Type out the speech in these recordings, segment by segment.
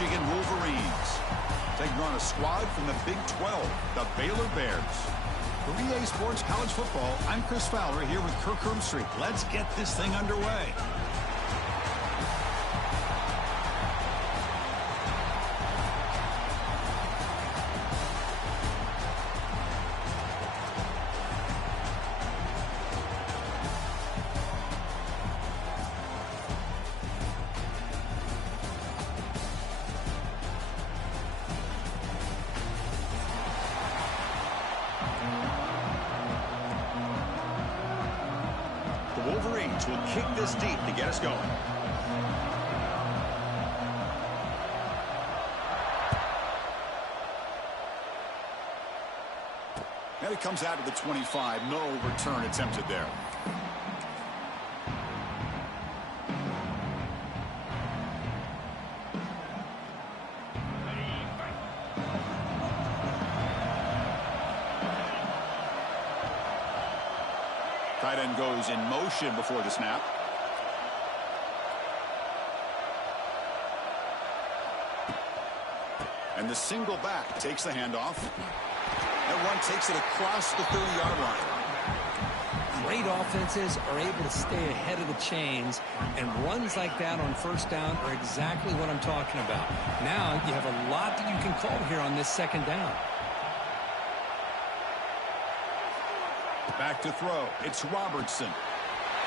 Michigan Wolverines taking on a squad from the Big 12, the Baylor Bears. For EA Sports College Football, I'm Chris Fowler here with Kirk Herbstreit. Let's get this thing underway. The Wolverines will kick this deep to get us going. And it comes out to the 25. No return attempted there. Tight end goes in motion before the snap. And the single back takes the handoff. That one takes it across the 30-yard line. Great offenses are able to stay ahead of the chains, and runs like that on first down are exactly what I'm talking about. Now you have a lot that you can call here on this second down. Back to throw. It's Robertson.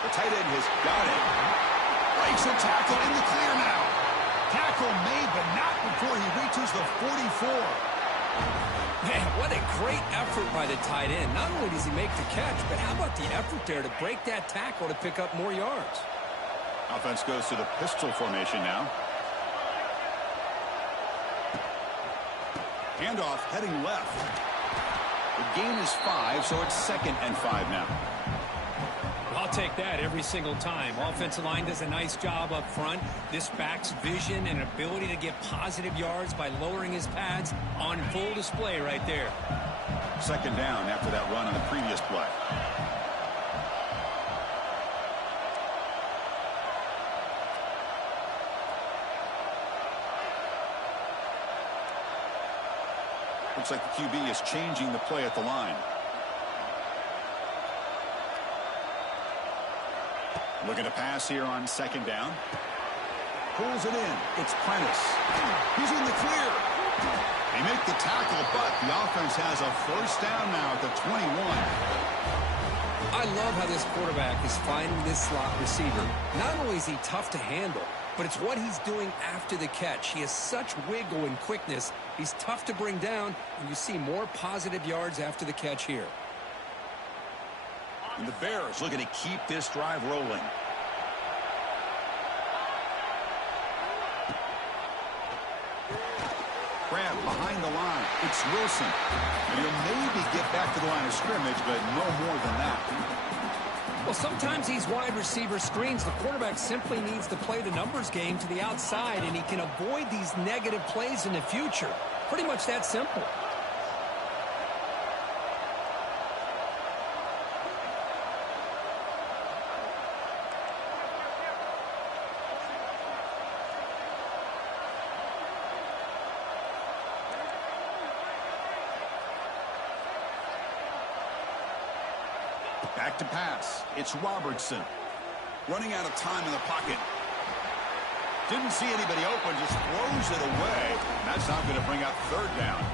The tight end has got it. Breaks a tackle in the clear now. Tackle made, but not before he reaches the 44. Man, what a great effort by the tight end. Not only does he make the catch, but how about the effort there to break that tackle to pick up more yards? Offense goes to the pistol formation now. Handoff heading left. The gain is 5, so it's 2nd and 5 now. I'll take that every single time. Offensive line does a nice job up front. This back's vision and ability to get positive yards by lowering his pads on full display right there. 2nd down after that run on the previous play. Looks like the QB is changing the play at the line. Looking to pass here on 2nd down. Pulls it in. It's Prentice. He's in the clear. They make the tackle, but the offense has a 1st down now at the 21. I love how this quarterback is finding this slot receiver. Not only is he tough to handle, but it's what he's doing after the catch. He has such wiggle and quickness. He's tough to bring down, and you see more positive yards after the catch here. And the Bears looking to keep this drive rolling. Grab behind the line. It's Wilson. And he'll maybe get back to the line of scrimmage, but no more than that. Well, sometimes these wide receiver screens, the quarterback simply needs to play the numbers game to the outside, and he can avoid these negative plays in the future. Pretty much that simple. Back to pass. It's Robertson. Running out of time in the pocket. Didn't see anybody open, just throws it away. That's not going to bring up 3rd down.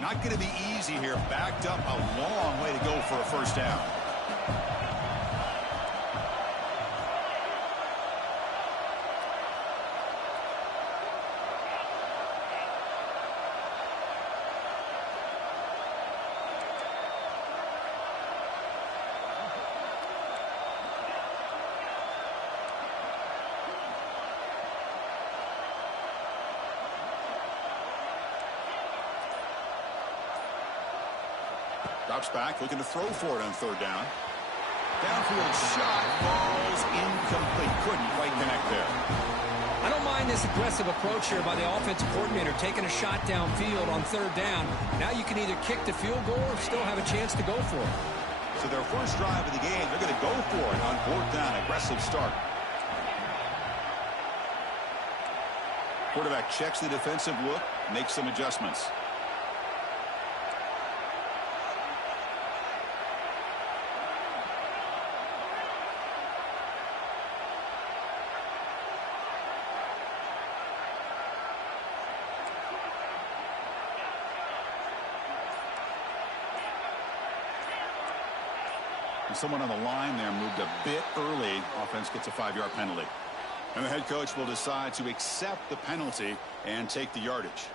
Not going to be easy here. Backed up a long way to go for a 1st down. Drops back, looking to throw for it on 3rd down. Downfield shot falls incomplete. Couldn't quite connect there. I don't mind this aggressive approach here by the offensive coordinator, taking a shot downfield on third down. Now you can either kick the field goal or still have a chance to go for it. So their first drive of the game, they're going to go for it on fourth down. Aggressive start. Quarterback checks the defensive look, makes some adjustments. And someone on the line there moved a bit early. Offense gets a 5-yard penalty. And the head coach will decide to accept the penalty and take the yardage.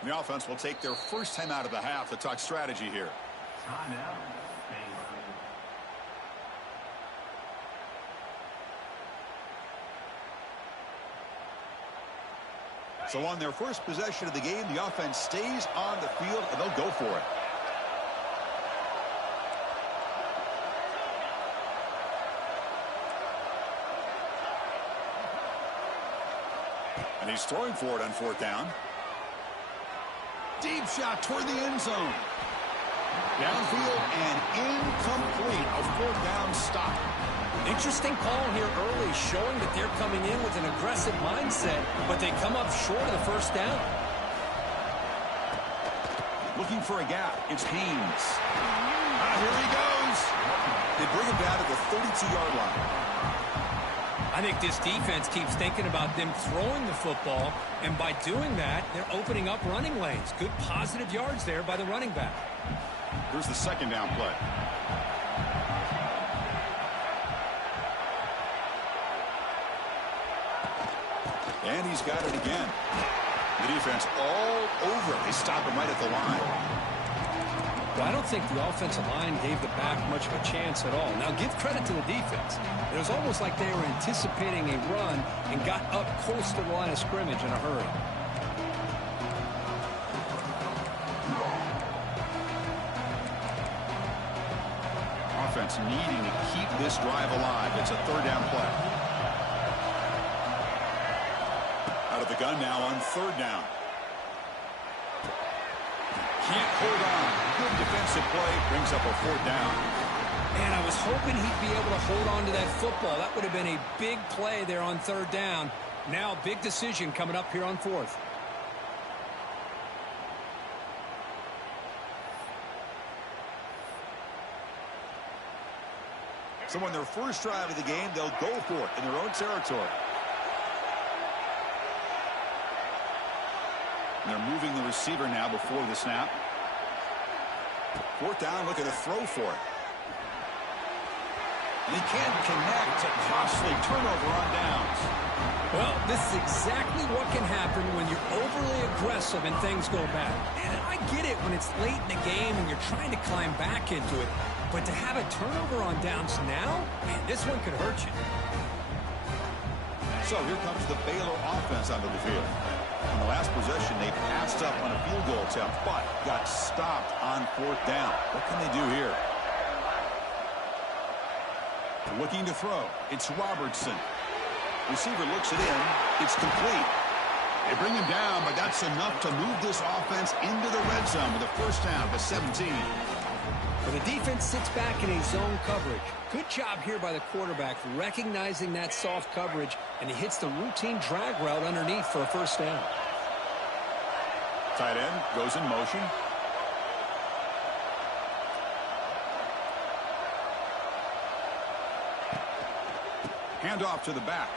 And the offense will take their first time out of the half to talk strategy here. So on their first possession of the game, the offense stays on the field, and they'll go for it. And he's throwing for it on fourth down. Deep shot toward the end zone. Downfield and incomplete. A fourth down stop. Interesting call here early, showing that they're coming in with an aggressive mindset, but they come up short of the first down. Looking for a gap. It's Haynes. Here he goes. They bring him down to the 32-yard line. I think this defense keeps thinking about them throwing the football, and by doing that, they're opening up running lanes. Good positive yards there by the running back. Here's the second down play. And he's got it again. The defense all over it. They stop him right at the line. Well, I don't think the offensive line gave the back much of a chance at all. Now, give credit to the defense. It was almost like they were anticipating a run and got up close to the line of scrimmage in a hurry. Offense needing to keep this drive alive. It's a third down play. Out of the gun now on third down. Can't hold on. Good defensive play. Brings up a fourth down. Man, I was hoping he'd be able to hold on to that football. That would have been a big play there on third down. Now, big decision coming up here on fourth. So on their first drive of the game, they'll go for it in their own territory. And they're moving the receiver now before the snap. Fourth down, looking to throw for it. And he can't connect. A costly turnover on downs. Well, this is exactly what can happen when you're overly aggressive and things go bad. And I get it when it's late in the game and you're trying to climb back into it. But to have a turnover on downs now, man, this one could hurt you. So here comes the Baylor offense onto the field. On the last possession, they passed up on a field goal attempt, but got stopped on fourth down. What can they do here? Looking to throw. It's Robertson. Receiver looks it in. It's complete. They bring him down, but that's enough to move this offense into the red zone with a first down to 17. But the defense sits back in a zone coverage. Good job here by the quarterback recognizing that soft coverage, and he hits the routine drag route underneath for a first down. Tight end goes in motion. Handoff to the back.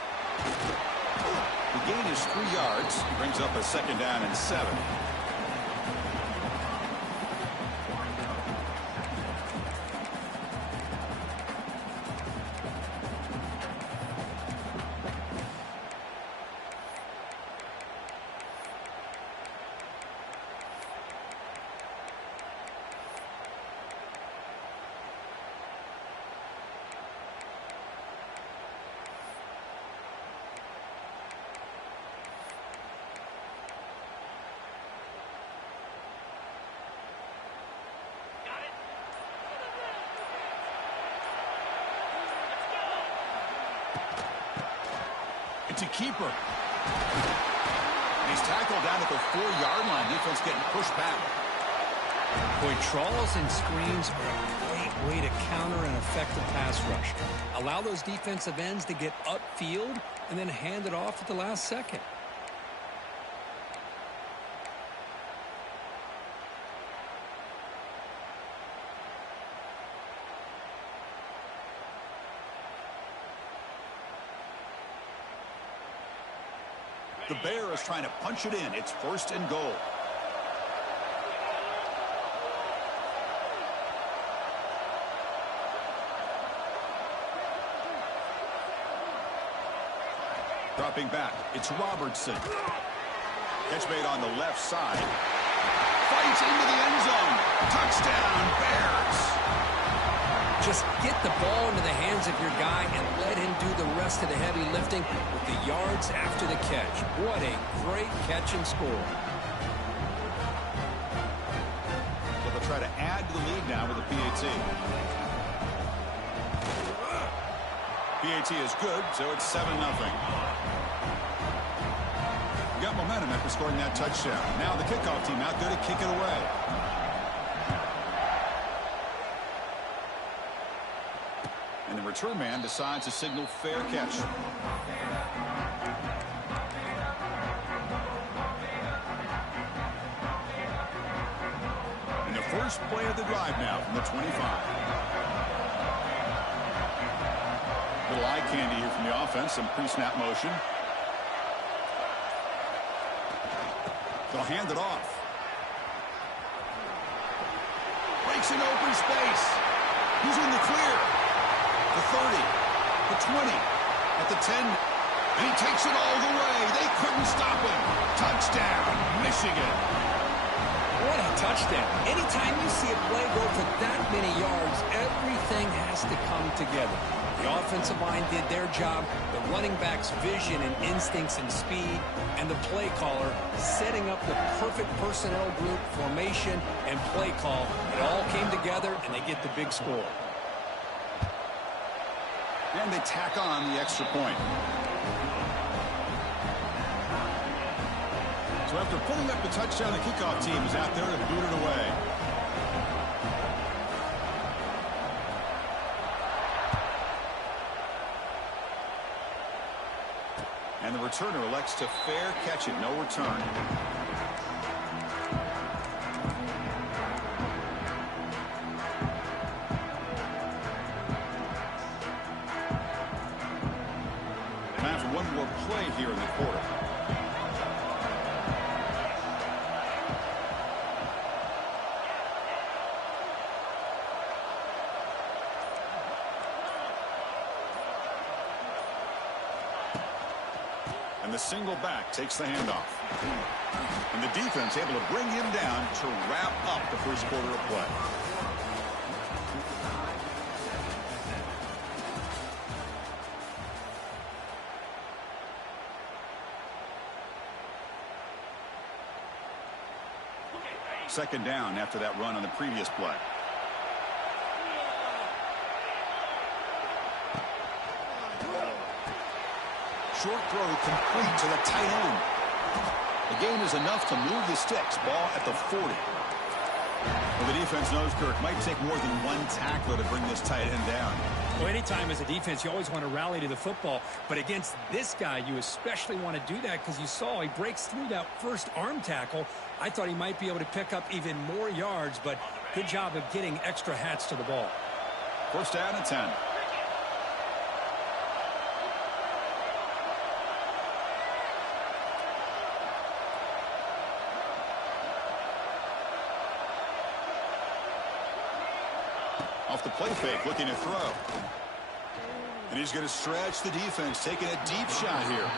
The gain is 3 yards. Brings up a second down and 7. to keeper. He's tackled down at the 4-yard line. Defense getting pushed back. Boy, trawls and screens are a great way to counter an effective pass rush. Allow those defensive ends to get upfield and then hand it off at the last second. The Bear is trying to punch it in. It's 1st and goal. Dropping back, it's Robertson. Catch made on the left side. Fights into the end zone. Touchdown, Bears. Just get the ball into the hands of your guy and let him do the rest of the heavy lifting with the yards after the catch. What a great catch and score. So they'll try to add to the lead now with a PAT. PAT is good, so it's 7-0. Got momentum after scoring that touchdown. Now the kickoff team out there to kick it away. And the return man decides to signal fair catch. And the first play of the drive now from the 25. Little eye candy here from the offense. Some pre-snap motion. They'll hand it off. Breaks an open space. He's in the clear. The 30, the 20, at the 10, and he takes it all the way. They couldn't stop him. Touchdown, Michigan. What a touchdown. Anytime you see a play go for that many yards, everything has to come together. The offensive line did their job, the running back's vision and instincts and speed, and the play caller setting up the perfect personnel group, formation, and play call. It all came together, and they get the big score. And they tack on the extra point. So after pulling up the touchdown, the kickoff team is out there to boot it away. And the returner elects to fair catch it. No return. Time for one more play here in the quarter. And the single back takes the handoff. And the defense able to bring him down to wrap up the first quarter of play. Second down after that run on the previous play. Short throw complete to the tight end. The gain is enough to move the sticks. Ball at the 40. Well, the defense knows, Kirk, might take more than one tackler to bring this tight end down. Well, anytime as a defense, you always want to rally to the football. But against this guy, you especially want to do that because you saw he breaks through that first arm tackle. I thought he might be able to pick up even more yards, but good job of getting extra hats to the ball. First down and 10. Off the play fake, looking to throw. And he's going to stretch the defense, taking a deep shot here.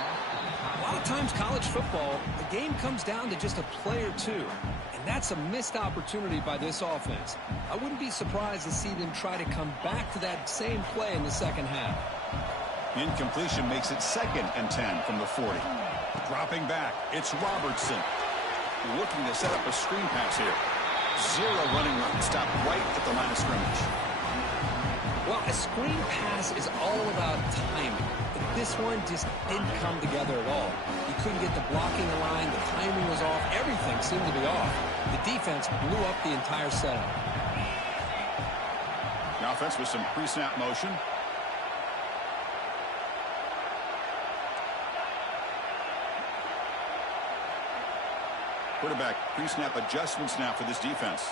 A lot of times college football, the game comes down to just a play or two. And that's a missed opportunity by this offense. I wouldn't be surprised to see them try to come back to that same play in the second half. Incompletion makes it 2nd and 10 from the 40. Dropping back, it's Robertson. Looking to set up a screen pass here. Zero running room. Stop right at the line of scrimmage. Well, a screen pass is all about timing. But this one just didn't come together at all. He couldn't get the blocking line. The timing was off. Everything seemed to be off. The defense blew up the entire setup. The offense with some pre-snap motion. Quarterback pre-snap adjustments now for this defense.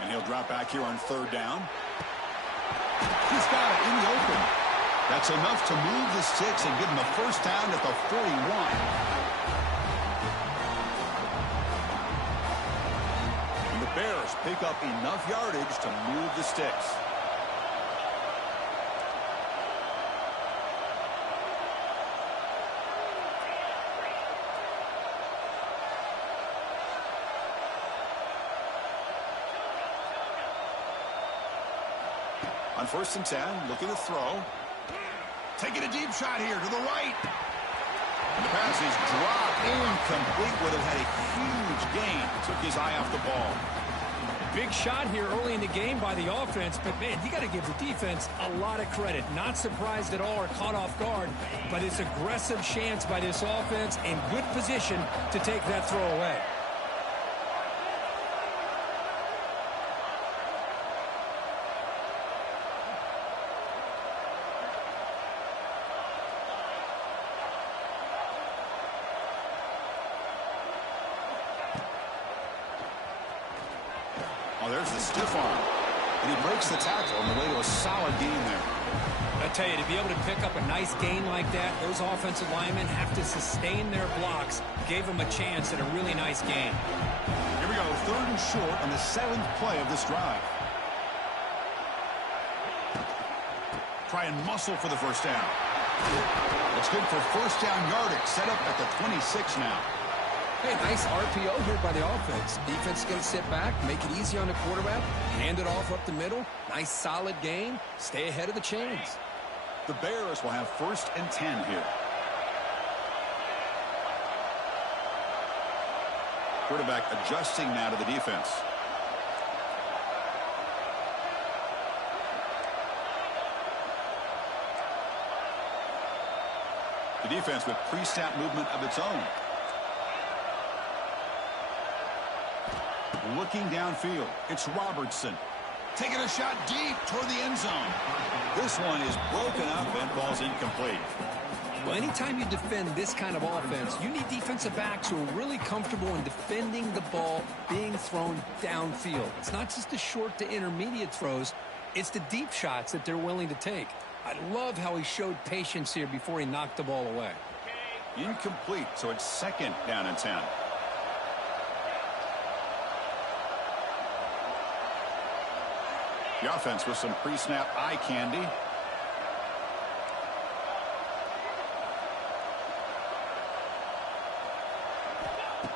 And he'll drop back here on third down. He's got it in the open. That's enough to move the sticks and give him a first down at the 41. Bears pick up enough yardage to move the sticks. On 1st and 10, looking to throw. Taking a deep shot here to the right. And the pass is dropped, incomplete. Would have had a huge gain. Took his eye off the ball. Big shot here early in the game by the offense, but, man, you got to give the defense a lot of credit. Not surprised at all or caught off guard, but it's aggressive chance by this offense and good position to take that throw away. Oh, there's the stiff arm. And he breaks the tackle on the way to a solid gain there. I tell you, to be able to pick up a nice gain like that, those offensive linemen have to sustain their blocks. Gave them a chance at a really nice gain. Here we go, 3rd and short on the 7th play of this drive. Try and muscle for the first down. It's good for first down yardage. Set up at the 26 now. Hey, nice RPO here by the offense. Defense is going to sit back, make it easy on the quarterback, hand it off up the middle. Nice solid gain. Stay ahead of the chains. The Bears will have 1st and 10 here. Quarterback adjusting now to the defense. The defense with pre-snap movement of its own. Looking downfield, it's Robertson. Taking a shot deep toward the end zone. This one is broken up and falls incomplete. Well, anytime you defend this kind of offense, you need defensive backs who are really comfortable in defending the ball being thrown downfield. It's not just the short to intermediate throws, it's the deep shots that they're willing to take. I love how he showed patience here before he knocked the ball away. Incomplete, so it's 2nd down and 10. The offense with some pre-snap eye candy.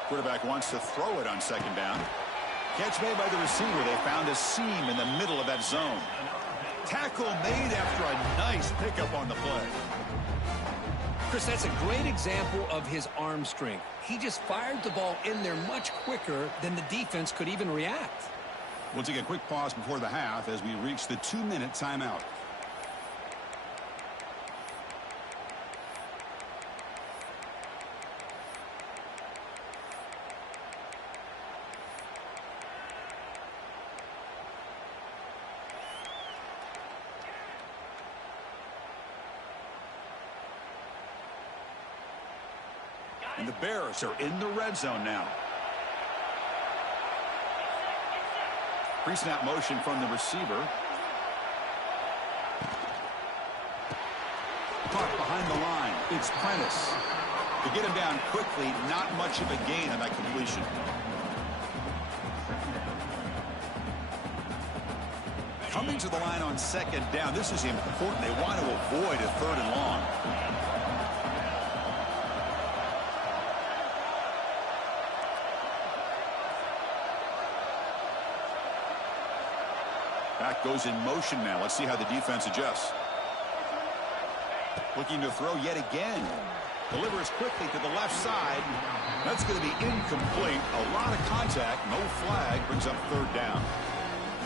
Quarterback wants to throw it on 2nd down. Catch made by the receiver. They found a seam in the middle of that zone. Tackle made after a nice pickup on the play. Chris, that's a great example of his arm strength. He just fired the ball in there much quicker than the defense could even react. We'll take a quick pause before the half as we reach the 2-minute timeout. And the Bears are in the red zone now. Pre-snap motion from the receiver. Caught behind the line. It's Prentice. To get him down quickly, not much of a gain on that completion. Coming to the line on 2nd down. This is important. They want to avoid a 3rd and long. Back goes in motion now. Let's see how the defense adjusts. Looking to throw yet again. Delivers quickly to the left side. That's going to be incomplete. A lot of contact. No flag. Brings up third down.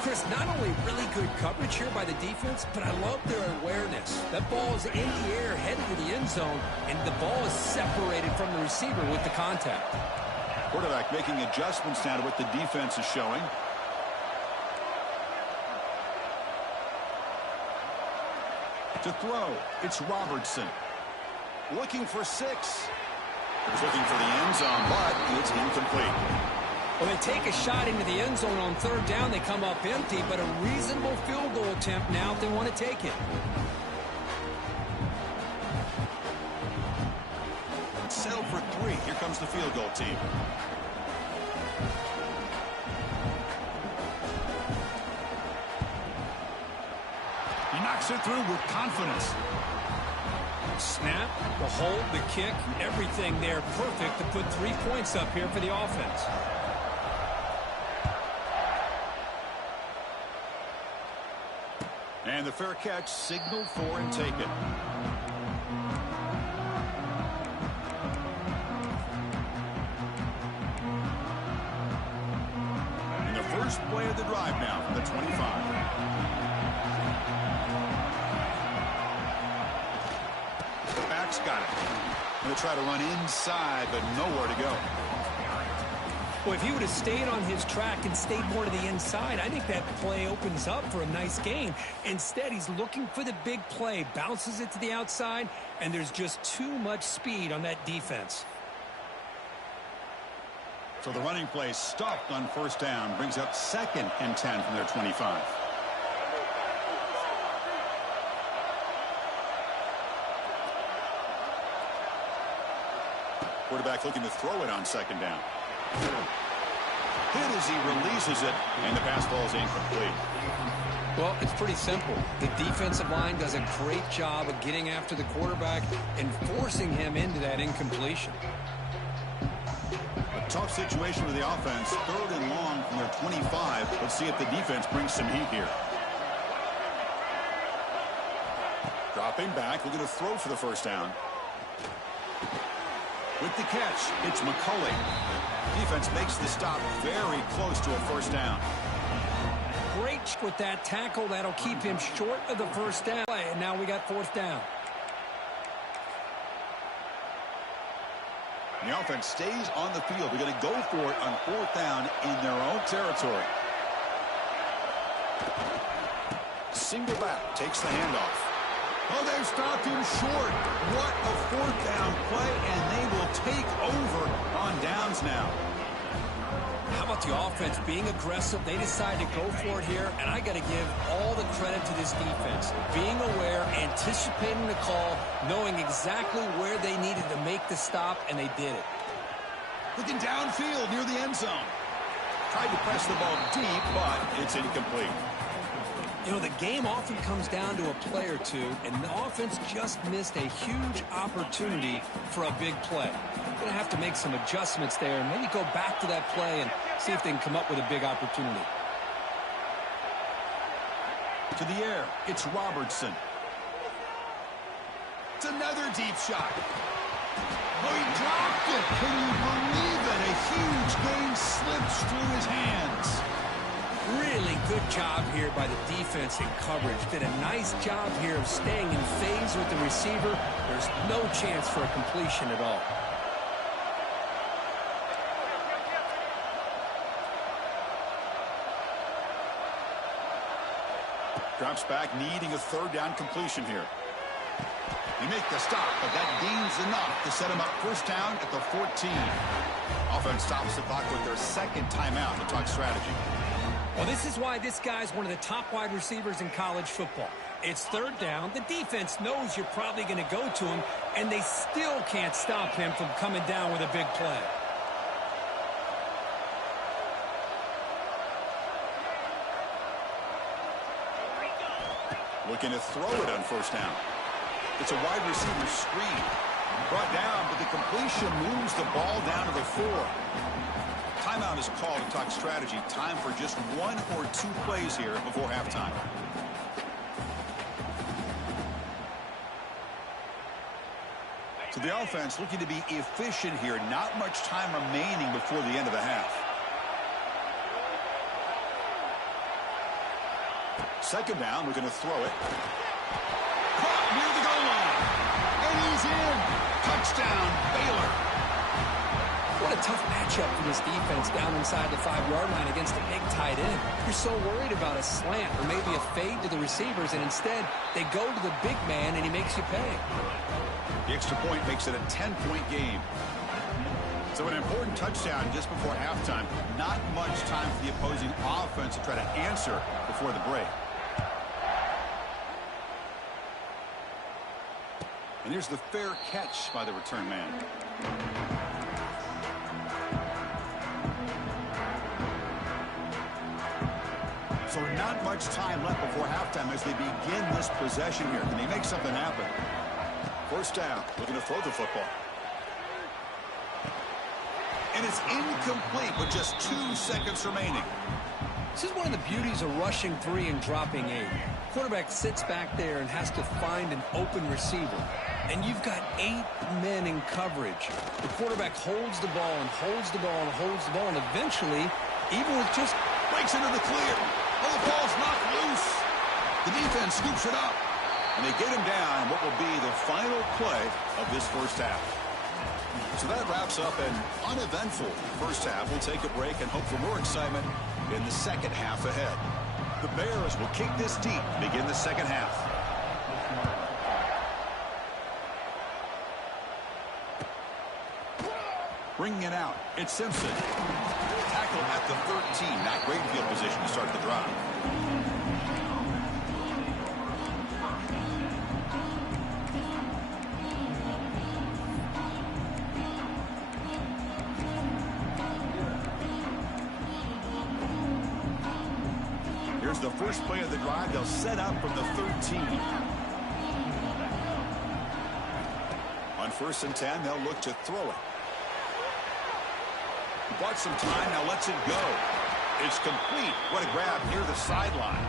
Chris, not only really good coverage here by the defense, but I love their awareness. That ball is in the air, headed to the end zone, and the ball is separated from the receiver with the contact. Quarterback making adjustments now to what the defense is showing. To throw, it's Robertson. Looking for 6. He's looking for the end zone, but it's incomplete. Well, they take a shot into the end zone on third down. They come up empty, but a reasonable field goal attempt now if they want to take it. Settle for 3. Here comes the field goal team. He knocks it through with confidence. Snap, the hold, the kick, everything there perfect to put 3 points up here for the offense. And the fair catch signaled for and taken. And the first play of the drive now from the 25. Got it. Going to try to run inside, but nowhere to go. Well, if he would have stayed on his track and stayed more to the inside, I think that play opens up for a nice gain. Instead, he's looking for the big play, bounces it to the outside, and there's just too much speed on that defense. So the running play stopped on first down, brings up 2nd and 10 from their 25. Quarterback looking to throw it on 2nd down. Hit as he releases it, and the pass ball is incomplete. Well, it's pretty simple. The defensive line does a great job of getting after the quarterback and forcing him into that incompletion. A tough situation for the offense. 3rd and long from their 25. Let's see if the defense brings some heat here. Dropping back, looking to throw for the first down. With the catch, it's McCulley. Defense makes the stop very close to a first down. Great with that tackle. That'll keep him short of the first down. And now we got 4th down. The offense stays on the field. They're going to go for it on 4th down in their own territory. Single back, takes the handoff. Oh, they've stopped him short. What a 4th down play, and they will take over on downs now. How about the offense being aggressive? They decide to go for it here, and I got to give all the credit to this defense. Being aware, anticipating the call, knowing exactly where they needed to make the stop, and they did it. Looking downfield near the end zone. Tried to press the ball deep, but it's incomplete. You know, the game often comes down to a play or two, and the offense just missed a huge opportunity for a big play. They're going to have to make some adjustments there and maybe go back to that play and see if they can come up with a big opportunity. To the air, it's Robertson. It's another deep shot. Oh, he dropped it. Can you believe it? A huge gain slips through his hands. Really good job here by the defense in coverage. Did a nice job here of staying in phase with the receiver. There's no chance for a completion at all. Drops back, needing a 3rd down completion here. They make the stop, but that gains enough to set him up first down at the 14. Offense stops the clock with their 2nd timeout to talk strategy. Well, this is why this guy's one of the top wide receivers in college football. It's 3rd down. The defense knows you're probably going to go to him, and they still can't stop him from coming down with a big play. Looking to throw it on first down. It's a wide receiver screen. Brought down, but the completion moves the ball down to the 4. Timeout is called to talk strategy. Time for just 1 or 2 plays here before halftime. So the offense looking to be efficient here. Not much time remaining before the end of the half. Second down, we're going to throw it. Caught near the goal line. And he's in. Touchdown, Baylor. What a tough matchup for this defense down inside the 5-yard line against a big tight end. You're so worried about a slant or maybe a fade to the receivers, and instead they go to the big man and he makes you pay. The extra point makes it a 10-point game. So an important touchdown just before halftime. Not much time for the opposing offense to try to answer before the break. And here's the fair catch by the return man. So not much time left before halftime as they begin this possession here. Can they make something happen? First down, looking to throw the football. And it's incomplete with just 2 seconds remaining. This is one of the beauties of rushing 3 and dropping 8. Quarterback sits back there and has to find an open receiver. And you've got 8 men in coverage. The quarterback holds the ball and holds the ball and holds the ball, and eventually, even with just breaks into the clear. Oh, the ball's knocked loose. The defense scoops it up. And they get him down what will be the final play of this first half. So that wraps up an uneventful first half. We'll take a break and hope for more excitement in the second half ahead. The Bears will kick this deep to begin the second half. Bringing it out, it's Simpson. Tackle at the 13. Not great field position to start the drive. Here's the first play of the drive. They'll set up from the 13. On 1st and 10, they'll look to throw it. Bought some time, now lets it go. It's complete. What a grab near the sideline.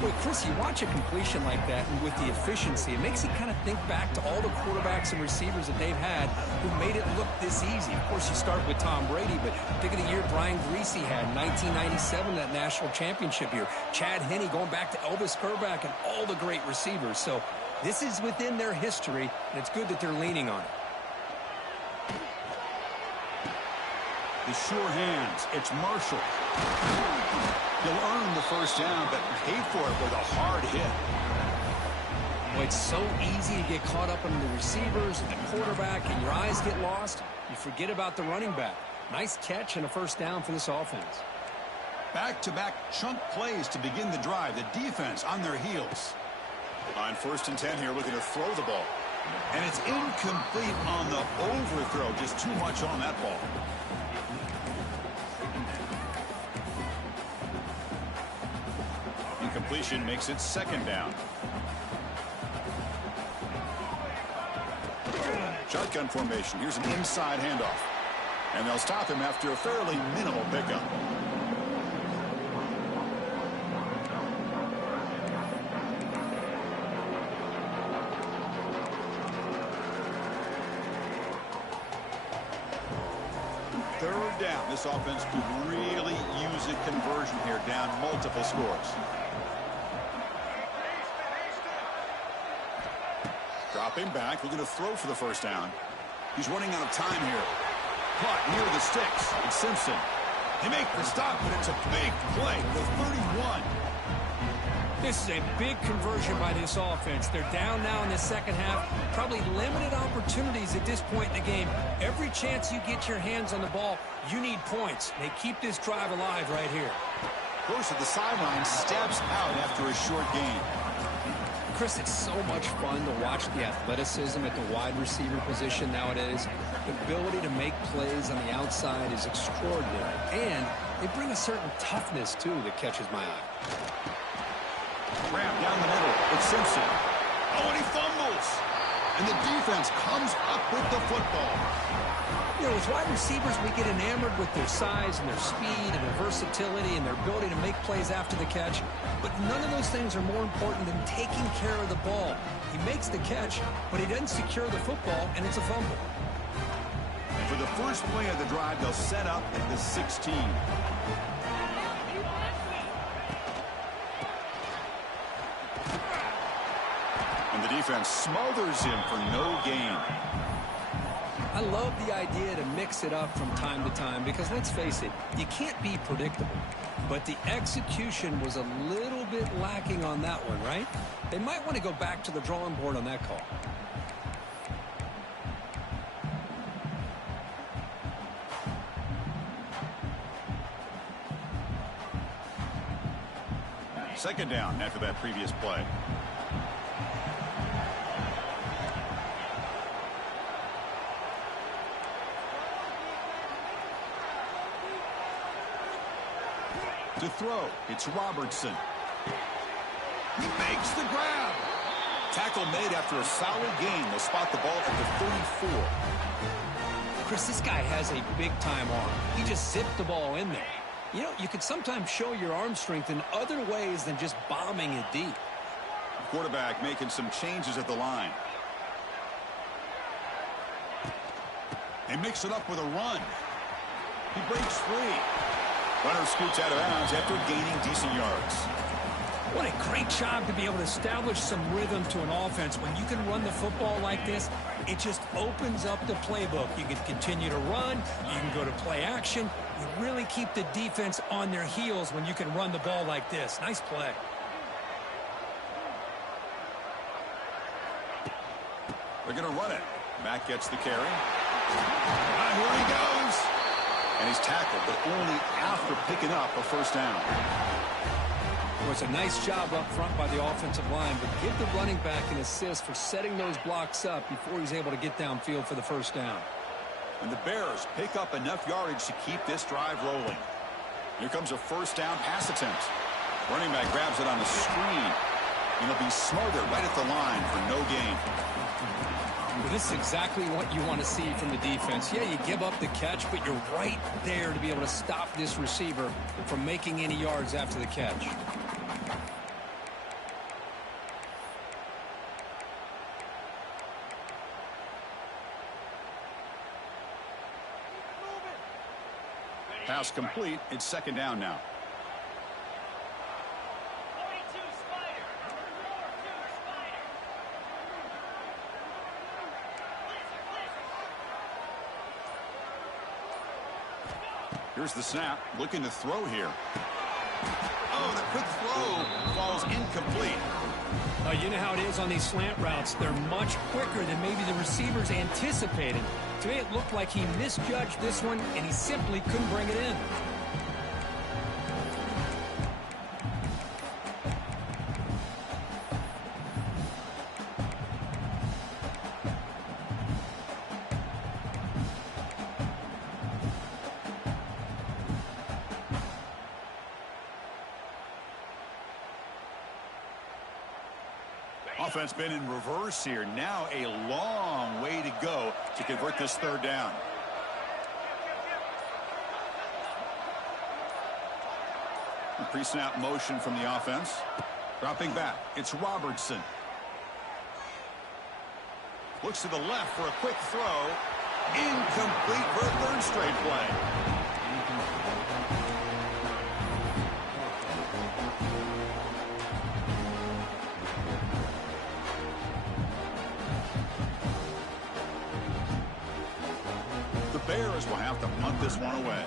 Boy, Chris, you watch a completion like that, and with the efficiency, it makes you kind of think back to all the quarterbacks and receivers that they've had who made it look this easy. Of course, you start with Tom Brady, but think of the year Brian Greasy had in 1997, that national championship year. Chad Henne going back to Elvis Kerback and all the great receivers. So this is within their history, and it's good that they're leaning on it. The sure hands. It's Marshall. He'll earn the first down, but pay for it with a hard hit. Well, it's so easy to get caught up in the receivers and the quarterback, and your eyes get lost. You forget about the running back. Nice catch and a first down for this offense. Back-to-back chunk plays to begin the drive. The defense on their heels. On 1st and 10 here, looking to throw the ball. And it's incomplete on the overthrow. Just too much on that ball. Incompletion makes it 2nd down. Shotgun formation. Here's an inside handoff. And they'll stop him after a fairly minimal pickup. Third down. This offense could really use a conversion here, down multiple scores. Dropping back, looking to throw for the first down. He's running out of time here. Caught near the sticks. It's Simpson. They make the stop, but it's a big play. The 31. This is a big conversion by this offense. They're down now in the second half. Probably limited opportunities at this point in the game. Every chance you get your hands on the ball, you need points. They keep this drive alive right here. Goes to the sideline, steps out after a short gain. Chris, it's so much fun to watch the athleticism at the wide receiver position nowadays. The ability to make plays on the outside is extraordinary. And they bring a certain toughness, too, that catches my eye. Grab down the middle. It's Simpson. Oh, and he fumbles. And the defense comes up with the football. You know, with wide receivers, we get enamored with their size and their speed and their versatility and their ability to make plays after the catch. But none of those things are more important than taking care of the ball. He makes the catch, but he doesn't secure the football, and it's a fumble. And for the first play of the drive, they'll set up at the 16. And the defense smothers him for no gain. I love the idea to mix it up from time to time because, let's face it, you can't be predictable. But the execution was a little bit lacking on that one, right? They might want to go back to the drawing board on that call. Second down after that previous play. To throw, it's Robertson. He makes the grab. Tackle made after a solid gain. They'll spot the ball at the 34. Chris, this guy has a big-time arm. He just zipped the ball in there. You know, you can sometimes show your arm strength in other ways than just bombing it deep. Quarterback making some changes at the line. They mix it up with a run. He breaks free. Runner scoots out of bounds after gaining decent yards. What a great job to be able to establish some rhythm to an offense. When you can run the football like this, it just opens up the playbook. You can continue to run. You can go to play action. You really keep the defense on their heels when you can run the ball like this. Nice play. They're going to run it. Mack gets the carry. And here he goes. And he's tackled, but only after picking up a first down. Well, it's a nice job up front by the offensive line, but give the running back an assist for setting those blocks up before he's able to get downfield for the first down. And the Bears pick up enough yardage to keep this drive rolling. Here comes a first down pass attempt. Running back grabs it on the screen, and he'll be smothered right at the line for no gain. Well, this is exactly what you want to see from the defense. Yeah, you give up the catch, but you're right there to be able to stop this receiver from making any yards after the catch. Pass complete. It's second down now. Here's the snap. Looking to throw here. Oh, the quick throw falls incomplete. You know how it is on these slant routes. They're much quicker than maybe the receivers anticipated. To me, it looked like he misjudged this one, and he simply couldn't bring it in. Offense been in reverse here. Now a long way to go to convert this third down. Pre-snap motion from the offense. Dropping back. It's Robertson. Looks to the left for a quick throw. Incomplete for a third straight play. Bears will have to punt this one away.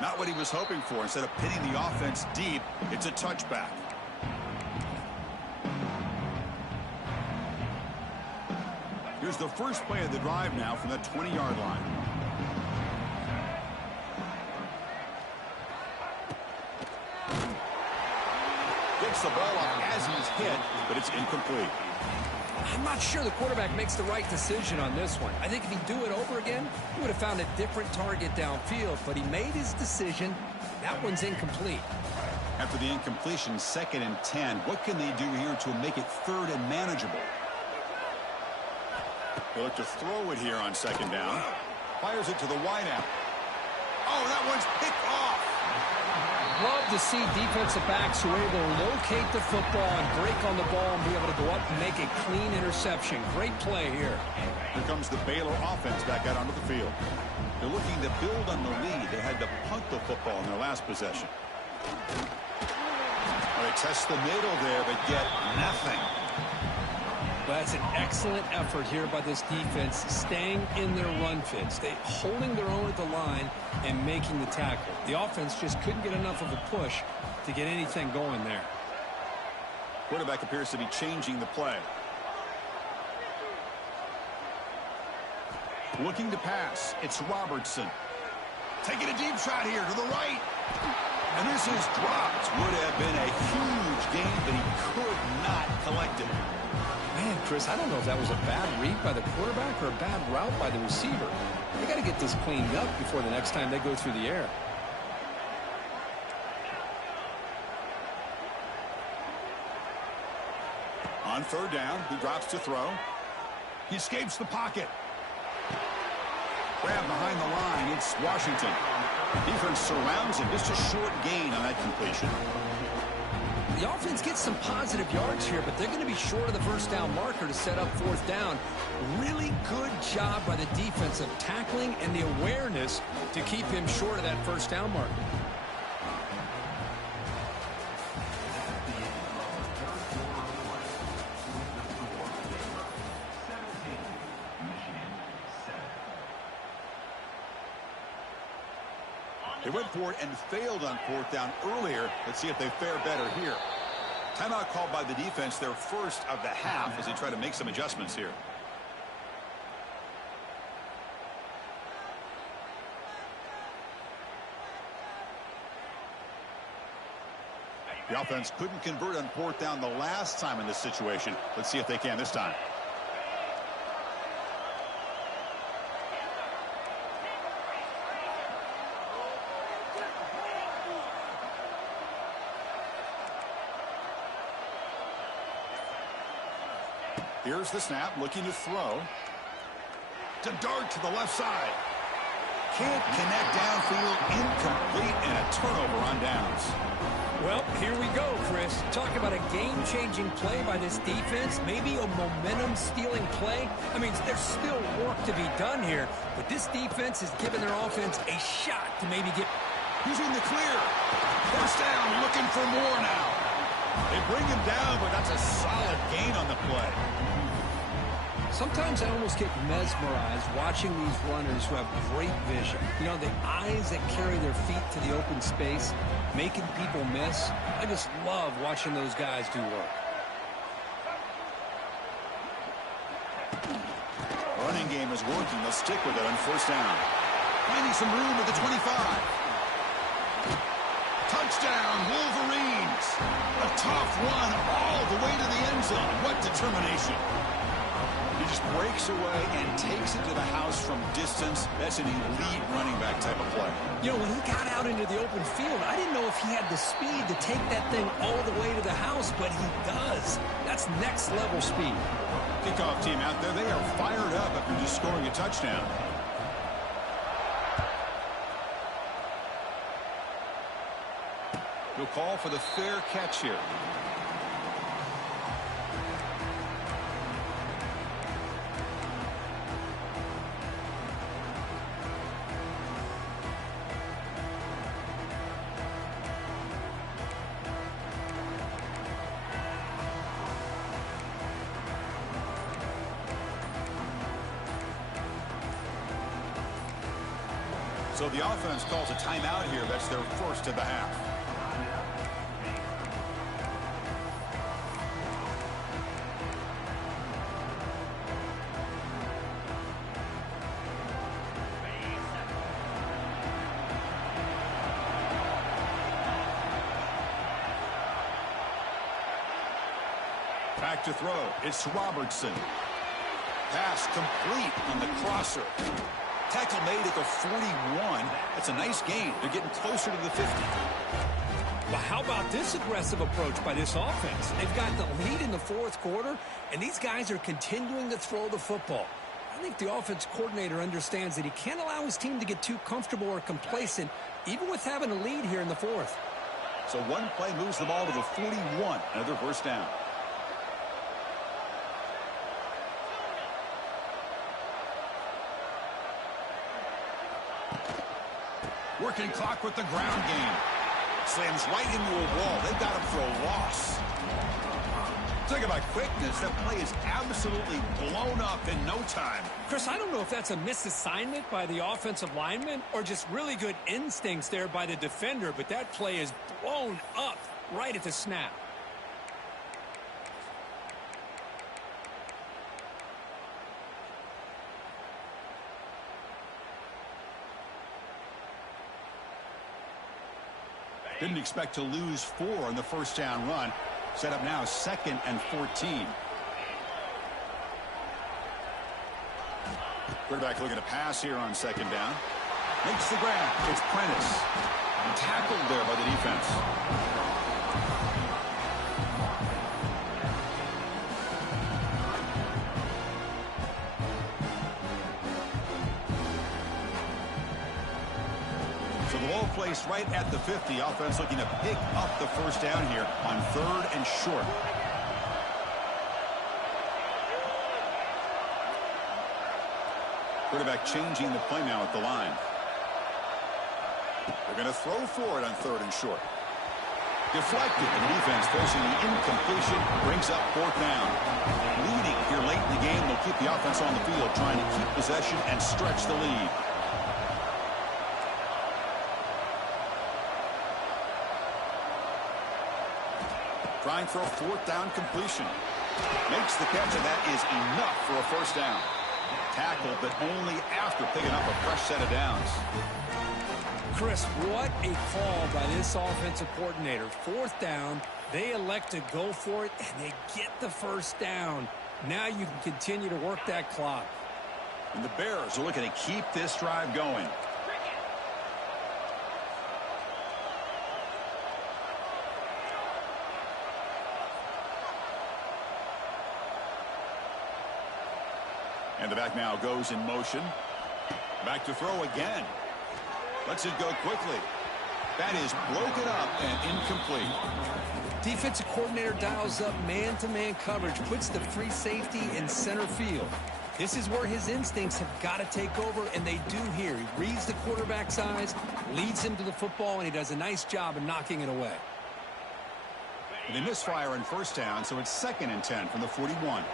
Not what he was hoping for. Instead of pinning the offense deep, it's a touchback. Here's the first play of the drive now from the 20-yard line. Gets the ball up as he's hit, but it's incomplete. I'm not sure the quarterback makes the right decision on this one. I think if he'd do it over again, he would have found a different target downfield, but he made his decision. That one's incomplete. After the incompletion, 2nd and 10. What can they do here to make it 3rd and manageable? They look to throw it here on 2nd down. Fires it to the wideout. Oh, that one's picked off. Love to see defensive backs who are able to locate the football and break on the ball and be able to go up and make a clean interception. Great play here. Here comes the Baylor offense back out onto the field. They're looking to build on the lead. They had to punt the football in their last possession. Well, they test the middle there, but get nothing. Well, that's an excellent effort here by this defense, staying in their run fits. They holding their own at the line and making the tackle. The offense just couldn't get enough of a push to get anything going there. Quarterback appears to be changing the play. Looking to pass. It's Robertson. Taking a deep shot here to the right. And this is dropped. Would have been a huge gain, but he could not collect it. Man, Chris, I don't know if that was a bad read by the quarterback or a bad route by the receiver. They got to get this cleaned up before the next time they go through the air. On 3rd down, he drops to throw. He escapes the pocket. Grab behind the line. It's Washington. Defense surrounds him. Just a short gain on that completion. The offense gets some positive yards here, but they're going to be short of the 1st down marker to set up 4th down. Really good job by the defense of tackling and the awareness to keep him short of that 1st down marker. They went for it and failed on 4th down earlier. Let's see if they fare better here. Timeout called by the defense, their first of the half, as they try to make some adjustments here. The offense couldn't convert on 4th down the last time in this situation. Let's see if they can this time. Here's the snap, looking to throw. To dart to the left side. Can't connect downfield, incomplete, and a turnover on downs. Well, here we go, Chris. Talk about a game-changing play by this defense. Maybe a momentum-stealing play. I mean, there's still work to be done here, but this defense has given their offense a shot to maybe get... He's in the clear. 1st down, looking for more now. They bring him down, but that's a solid gain on the play. Sometimes I almost get mesmerized watching these runners who have great vision. You know, the eyes that carry their feet to the open space, making people miss. I just love watching those guys do work. Running game is working. They'll stick with it on 1st down. Finding some room at the 25. Touchdown, Wolverines. A tough run all the way to the end zone. What determination. He just breaks away and takes it to the house from distance. That's an elite running back type of play. You know, when he got out into the open field, I didn't know if he had the speed to take that thing all the way to the house, but he does. That's next level speed. Kickoff team out there, they are fired up after just scoring a touchdown. He'll call for the fair catch here. So the offense calls a timeout here. That's their first of the half. Back to throw. It's Robertson. Pass complete on the crosser. Tackle made at the 41. That's a nice gain. They're getting closer to the 50. Well, how about this aggressive approach by this offense? They've got the lead in the fourth quarter, and these guys are continuing to throw the football. I think the offense coordinator understands that he can't allow his team to get too comfortable or complacent, even with having a lead here in the fourth. So one play moves the ball to the 41. Another first down. Working clock with the ground game. Slams right into a wall. They've got him for a loss. Talking about quickness, that play is absolutely blown up in no time. Chris, I don't know if that's a misassignment by the offensive lineman or just really good instincts there by the defender, but that play is blown up right at the snap. Didn't expect to lose 4 on the first down run. Set up now 2nd and 14. Quarterback looking to pass here on 2nd down. Makes the grab. It's Prentice. Tackled there by the defense. So the ball placed right at the 50. Offense looking to pick up the first down here on 3rd and short. Quarterback changing the play now at the line. They're going to throw for it on 3rd and short. Deflected. The defense forcing the incompletion. Brings up 4th down. Leading here late in the game. They'll keep the offense on the field, trying to keep possession and stretch the lead. Trying for a 4th down completion. Makes the catch, and that is enough for a first down. Tackled, but only after picking up a fresh set of downs. Chris, what a call by this offensive coordinator. 4th down, they elect to go for it, and they get the first down. Now you can continue to work that clock. And the Bears are looking to keep this drive going. And the back now goes in motion. Back to throw again. Lets it go quickly. That is broken up and incomplete. Defensive coordinator dials up man-to-man coverage, puts the free safety in center field. This is where his instincts have got to take over, and they do here. He reads the quarterback's eyes, leads him to the football, and he does a nice job of knocking it away. They misfire on first down, so it's 2nd and 10 from the 41.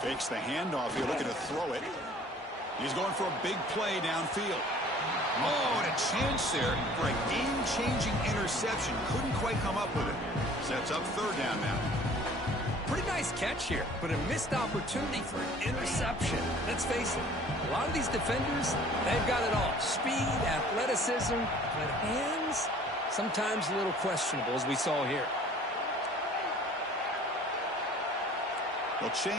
Fakes the handoff here, looking to throw it. He's going for a big play downfield. Oh, and a chance there for a game-changing interception. Couldn't quite come up with it. Sets up 3rd down now. Pretty nice catch here, but a missed opportunity for an interception. Let's face it, a lot of these defenders, they've got it all. Speed, athleticism, but hands, sometimes a little questionable, as we saw here. They'll change.